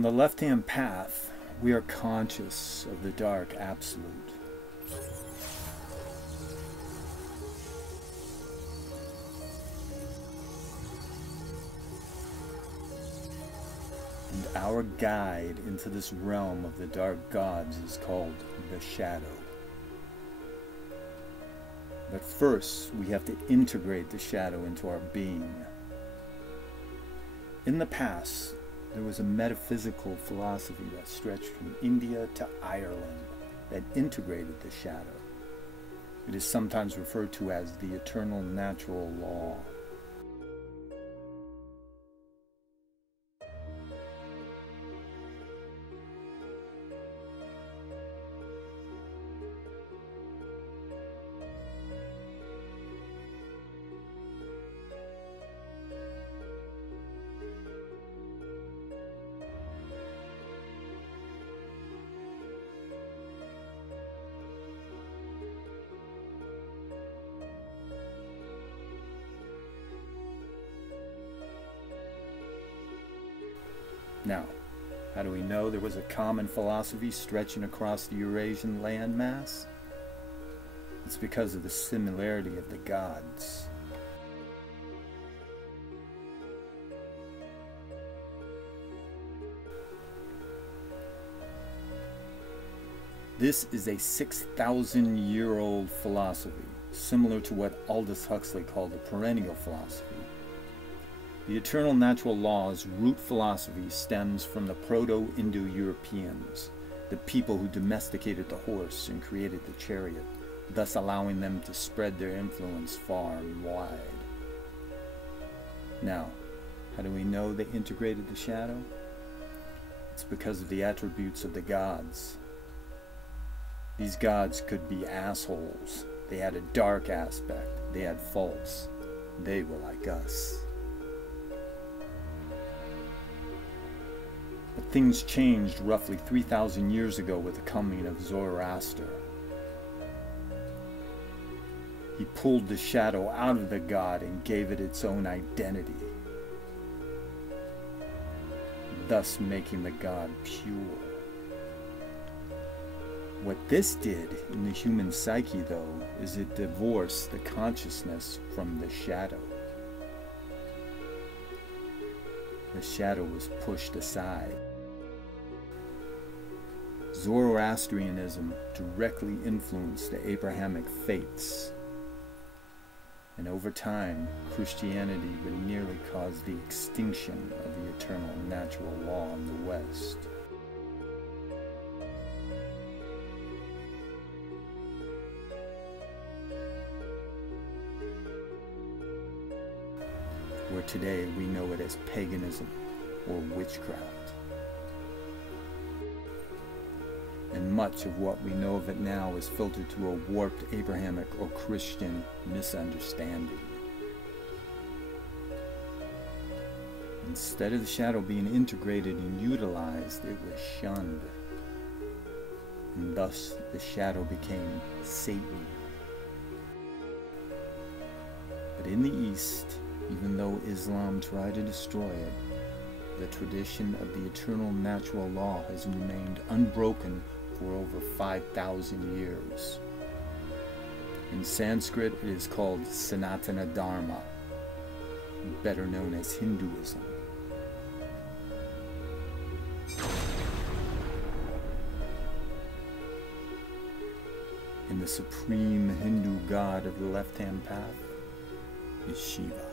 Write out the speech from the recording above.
On the left-hand path, we are conscious of the dark absolute. And our guide into this realm of the dark gods is called the shadow. But first, we have to integrate the shadow into our being. In the past, there was a metaphysical philosophy that stretched from India to Ireland that integrated the shadow. It is sometimes referred to as the eternal natural law. Now, how do we know there was a common philosophy stretching across the Eurasian landmass? It's because of the similarity of the gods. This is a 6,000-year-old philosophy, similar to what Aldous Huxley called the perennial philosophy. The eternal natural law's root philosophy stems from the Proto-Indo-Europeans, the people who domesticated the horse and created the chariot, thus allowing them to spread their influence far and wide. Now, how do we know they integrated the shadow? It's because of the attributes of the gods. These gods could be assholes. They had a dark aspect. They had faults. They were like us. But things changed roughly 3,000 years ago with the coming of Zoroaster. He pulled the shadow out of the god and gave it its own identity, thus making the god pure. What this did in the human psyche, though, is it divorced the consciousness from the shadow. The shadow was pushed aside. Zoroastrianism directly influenced the Abrahamic faiths, and over time, Christianity would nearly cause the extinction of the eternal natural law in the West. Where today we know it as paganism or witchcraft. And much of what we know of it now is filtered through a warped Abrahamic or Christian misunderstanding. Instead of the shadow being integrated and utilized, it was shunned. And thus the shadow became Satan. But in the East, even though Islam tried to destroy it, the tradition of the eternal natural law has remained unbroken for over 5,000 years. In Sanskrit, it is called Sanatana Dharma, better known as Hinduism. And the supreme Hindu god of the left-hand path is Shiva.